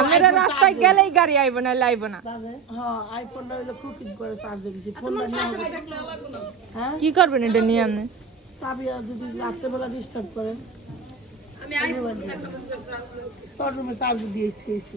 আমরা রাস্তায় গেলেই গাড়ি আইব না। লাইব না হ্যাঁ নিয়ে হ্যাঁ? কি করবেন এটা নিয়ে আপনি? যদি রাত্রেবেলা ডিস্টার্ব করেন চার্জ দিয়েছি।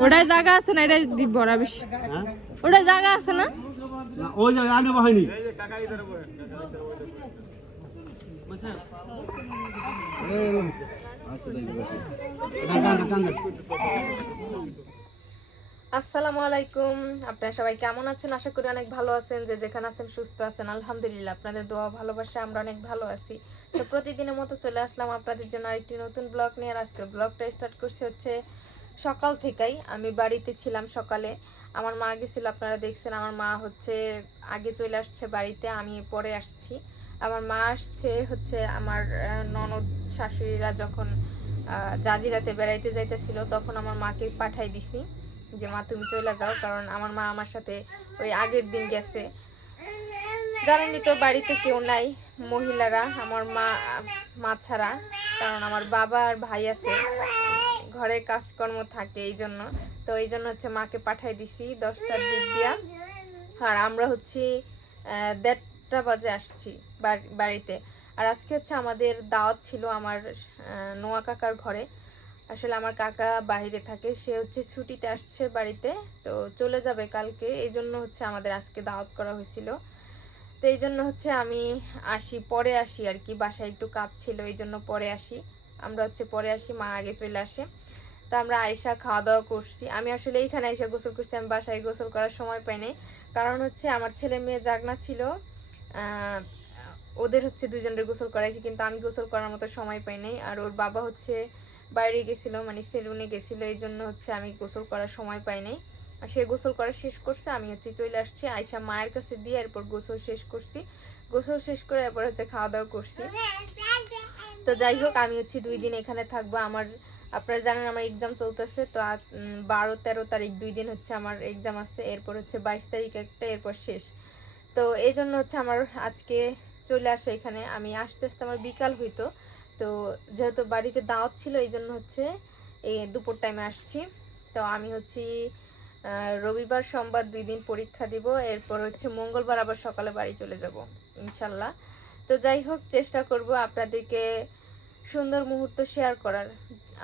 ওটাই জায়গা আছে না এটাই ভরা বেশি ওটাই জায়গা আছে না? না ওই যে আনে হয়নি আসসালামু আলাইকুম। আপনারা সবাই কেমন আছেন? আশা করি অনেক ভালো আছেন। যে যেখানে আছেন সুস্থ আছেন। আলহামদুলিল্লাহ আপনাদের দোয়া ভালোবাসা আমরা অনেক ভালো আছি। তো প্রতিদিনের মতো চলে আসলাম আপনাদের জন্য আরেকটি নতুন ব্লগ নিয়ে। আর আজকের ব্লগটা স্টার্ট করছি হচ্ছে সকাল থেকেই। আমি বাড়িতে ছিলাম সকালে। আমার মা গেছিল, আপনারা দেখছেন, আমার মা হচ্ছে আগে চলে আসছে বাড়িতে, আমি পরে আসছি। আমার মা আসছে হচ্ছে আমার ননদ শাশুড়িরা যখন জাজিরাতে বেড়াইতে যাইতেছিল, তখন আমার মাকে পাঠাই দিছি যে, মা, তুমি চলে যাও। কারণ আমার মা আমার সাথে ওই আগের দিন গেছে। জানেনই তো, বাড়িতে কেউ নাই, মহিলারা, আমার মা মা ছাড়া। কারণ আমার বাবা আর ভাই আছে। ঘরে কাজকর্ম থাকে এই জন্য তো এই জন্য হচ্ছে মাকে পাঠাই দিছি দশটার দিক দিয়া। আর আমরা হচ্ছে দেড়টা বাজে আসছি বাড়ি- বাড়িতে। আর আজকে হচ্ছে আমাদের দাওয়াত ছিল আমার নোয়া কাকার ঘরে। আসলে আমার কাকা বাইরে থাকে, সে হচ্ছে ছুটিতে আসছে বাড়িতে। তো চলে যাবে কালকে এই জন্য হচ্ছে আমাদের আজকে দাওয়াত করা হয়েছিল। তো এই জন্য হচ্ছে আমি আসি, পরে আসি আর কি। বাসায় একটু কাজ ছিল এই জন্য পরে আসি। আমরা হচ্ছে পরে আসি, মা আগে চলে আসে। তো আমরা আয়সা খাওয়া দাওয়া করছি। আমি আসলে এইখানে আয়সা গোসল করছি, আমি বাসায় গোসল করার সময় পাইনি কারণ হচ্ছে আমার ছেলে মেয়ে জাগনা ছিল ওদের হচ্ছে দুজনের গোসল করাইছি, কিন্তু আমি গোসল করার মতো সময় পাই নাই। আর ওর বাবা হচ্ছে বাইরে গেছিল মানে সেলুনে গেছিল এই জন্য হচ্ছে আমি গোসল করার সময় পাই নাই। আর সে গোসল করা শেষ করছে, আমি হচ্ছে চলে আসছি আয়সা মায়ের কাছে দিয়ে এরপর গোসল শেষ করছি। গোসল শেষ করে এরপর হচ্ছে খাওয়া দাওয়া করছি। তো যাই হোক, আমি হচ্ছে দুই দিন এখানে থাকব, আমার আপনারা জানেন আমার এক্সাম চলতেছে, তো বারো, তেরো তারিখ, দুই দিন হচ্ছে আমার এক্সাম আছে, এরপর হচ্ছে বাইশ তারিখ একটা, এরপর শেষ। তো এই জন্য হচ্ছে আমার আজকে চলে আসে এখানে, আমি আসতে আসতে আমার বিকাল হইতো। তো যেহেতু বাড়িতে দাওয়াত ছিল, এই জন্য হচ্ছে এই দুপুর টাইমে আসছি। তো আমি হচ্ছে রবিবার, সোমবার দুই দিন পরীক্ষা দিব, এরপর হচ্ছে মঙ্গলবার আবার সকালে বাড়ি চলে যাব, ইনশাল্লাহ। তো যাই হোক, চেষ্টা করব আপনাদেরকে সুন্দর মুহূর্ত শেয়ার করার।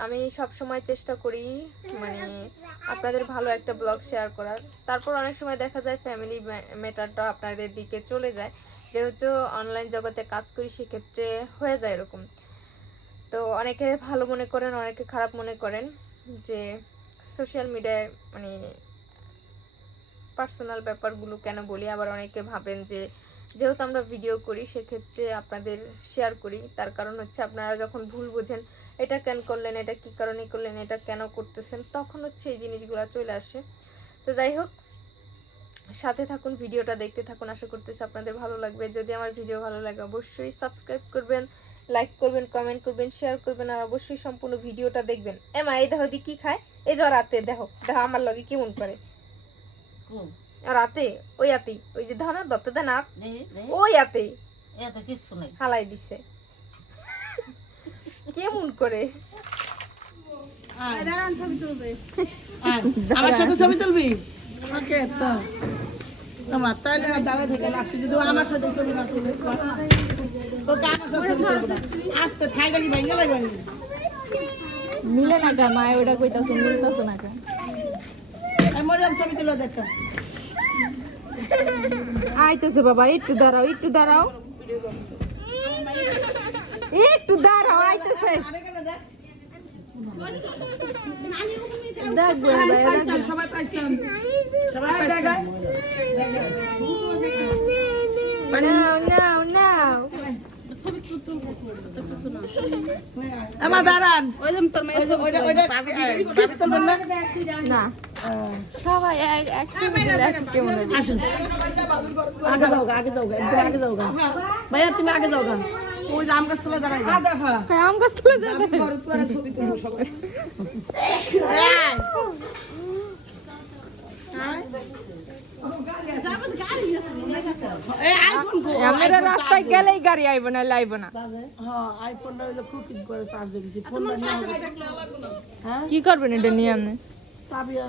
আমি সব সময় চেষ্টা করি মানে আপনাদের ভালো একটা ব্লগ শেয়ার করার। তারপর অনেক সময় দেখা যায় ফ্যামিলি ম্যাটারটা আপনাদের দিকে চলে যায়। যেহেতু অনলাইন জগতে কাজ করি, সেক্ষেত্রে হয়ে যায় এরকম। তো অনেকে ভালো মনে করেন, অনেকে খারাপ মনে করেন যে সোশ্যাল মিডিয়ায় মানে পার্সোনাল ব্যাপারগুলো কেন বলি? আবার অনেকে ভাবেন যে যেহেতু আমরা ভিডিও করি, সেক্ষেত্রে আপনাদের শেয়ার করি। তার কারণ হচ্ছে আপনারা যখন ভুল বোঝেন এটা কেন করলেন এটা কি কারণে করলেন এটা কেন করতেছেন তখন হচ্ছে এই জিনিসগুলো চলে আসে। তো যাই হোক সাথে থাকুন ভিডিওটা দেখতে থাকুন আশা করতেছি আপনাদের ভালো লাগবে। যদি আমার ভিডিও ভালো লাগে অবশ্যই সাবস্ক্রাইব করবেন লাইক করবেন কমেন্ট করবেন শেয়ার করবেন আর অবশ্যই সম্পূর্ণ ভিডিওটা দেখবেন। এমা এই দেখো দি কি খায়? এই যে রাতে দেখো দেখো আমার লগে কেমন করে। আর রাতে ওই আতে ওই যে ধর না দত্ত দা না ওই আতে এত কিছু নেই। হালাই দিছে। কেমন করে? আমার সাথে ছবি তুলবি? ওকে তো। তোমার তাহলে না দাঁড়া থেকে লাগছে যদি আমার সাথে ছবি না তুলে ওকে আমার সাথে ছবি তুলবে। আস্তে লাগবে মিলে না গা মায় ওটা কইতাছে মিলতাছে না গা। মরিয়াম ছবি তুলে দেখো। আইতেছে বাবা একটু দাঁড়াও একটু দাঁড়াও। একটু দাঁড়াও আইতেছে। দেখব ভাইয়া দেখব সবাই পাইছেন সবাই পাইছেন নাও নাও নাও। আমার দাঁড়ান। না। না। সবাই আগে যাও আগে যাও। ভাইয়া তুমি আগে যাও গা। ওই আম গাছ দাঁড়াই। হ্যাঁ, আম গাছ তুলে আইফোন? আমরা রাস্তায় গেলেই গাড়ি আইব না। লাইব না হ্যাঁ, হ্যাঁ? কি করবেন এটা নিয়ে আপনি?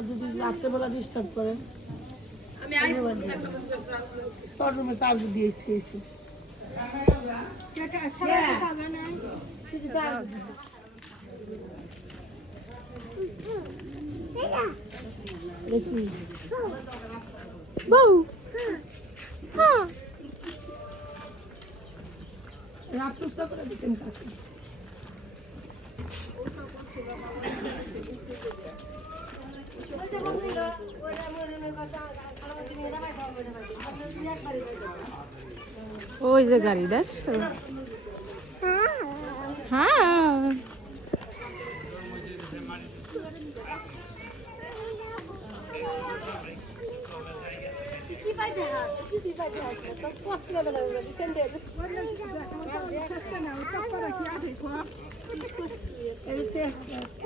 যদি রাত্রেবেলা ডিস্টার্ব করে তোর রুমে চার্জ দিয়েছি। বউ হ্যাঁ রাত্রে করে দিতেন কাছে ওই যে গাড়ি দেখছ? হ্যাঁ।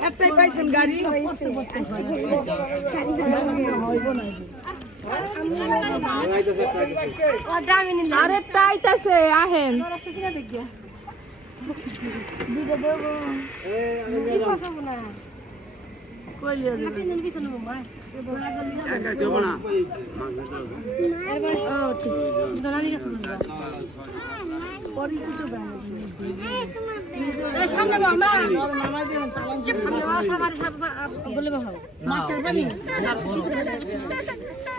একটাই পাইছেন গাড়ি? আরে টাইতাছে আহেন। সামনে বলে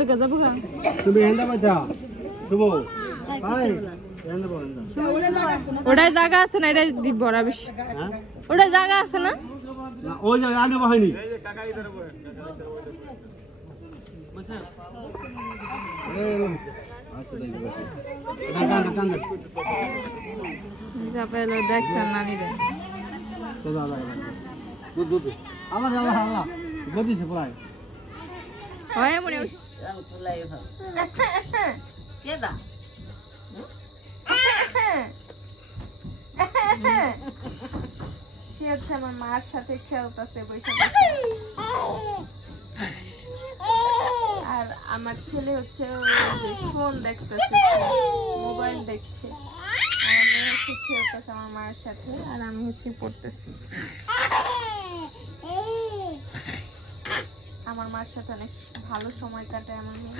থেকে যাব খা তুমি হেন্দা বাজা শুভ। ভাই হেন্দা বল হেন্দা ওটাই জায়গা আছে না এটাই দিব ভরা বেশি। হ্যাঁ? ওটাই জায়গা আছে না? না ওই যে আনে চাপাইলো দেখছেন নানিরে। আমার আমার আল্লাহ গদিছে প্রায় হয় মনে সে হচ্ছে আমার মার সাথে খেলতেছে বসে বসে। আর আমার ছেলে হচ্ছে ফোন দেখতেছে মোবাইল দেখছে। আর আমি হচ্ছে খেলতেছে আমার মায়ের সাথে আর আমি হচ্ছে পড়তেছি। আমার মার সাথে অনেক ভালো সময় কাটায় আমার মেয়ে।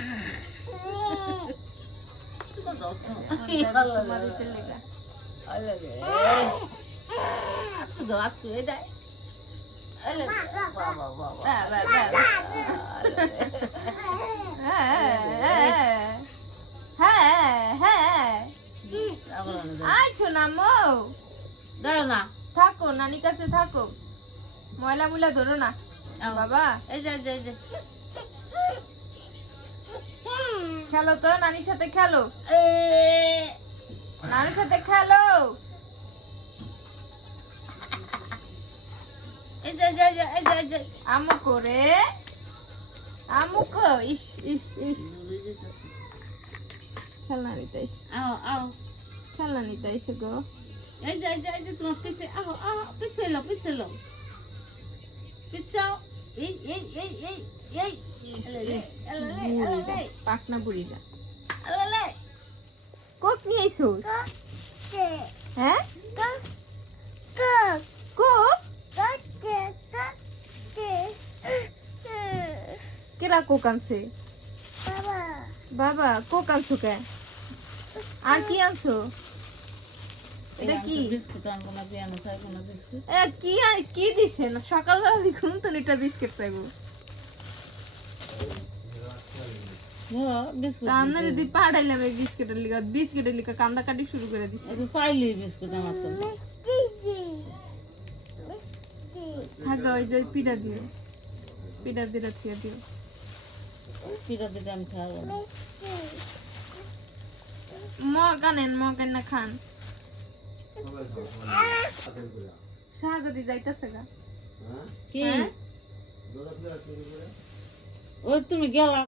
লেগা। বা। হ্যাঁ, হ্যাঁ, হ্যাঁ। আইছো না মো। না। থাকো নানি কাছে থাকো। ময়লা মুলা ধরো না। বাবা। এই যে এই যে খেলো তো নানির সাথে খেলো। নানির সাথে খেলো। আমু করে। আমু কো ইস ইস ইস। খেলনা নিতে এসে আও আও খেলনা নিতে এসে গো। এই যে এই যে তোমার পিছে আও আও পিছে লো পিছে লো পিছাও এই এই এই এই এই ইস এলালে, ইস এলালে, বুড়িটা এলালে। পাকনা বুড়িটা আলালে কোক নিয়ে আইসোস হ্যাঁ কোক কেরা কোক আনছে বাবা কোক আনছো কে আর কি আনছো এটা কি? বিস্কুট আনব না পিয়ানো খাইবো না বিস্কুট। এ, কি কি দিছে? সকালবেলা দেখুন তো এটা বিস্কিট চাইব। হ্যাঁ বিস্কুট তা আমরা যদি পাড়াইলাম এই বিস্কিটের লিগা বিস্কিটের লিগা কান্দা কাটি শুরু করে পাইলি বিস্কুট আমার তো। থাকা ওই যে পিঠা দিও পিঠা থিয়ে দিও। পিঠা দিতে আমি খাওয়াবো মগ আনেন মগ খান। শাহজাদি যাইতেছে গা। কি? হ্যাঁ? ওই তুমি গেলা।